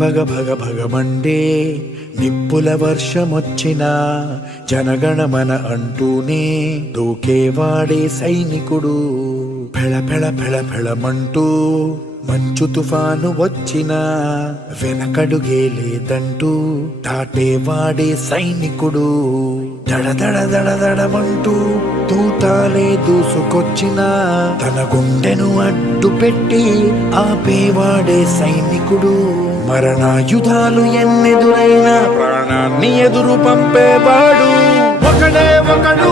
భగ భగ భగమండే నిప్పుల వర్షమొచ్చినా జనగణమన అంటూనే దూకేవాడే సైనికుడు. ఫెళ ఫెళ ఫెళ ఫెళమంటూ మంచు తుఫాను వచ్చినా వెనకడుగే లేదంటూ దాటేవాడే సైనికుడు. దడ దడ దడ దడమంటూ తూటాలే దూసుకొచ్చినా తన గుండెను అడ్డు పెట్టి ఆపేవాడే సైనికుడు. మరణాయుధాలు ఎన్నెదురైనా ప్రాణాన్ని ఎదురు పంపేవాడు ఒకడే ఒకడు.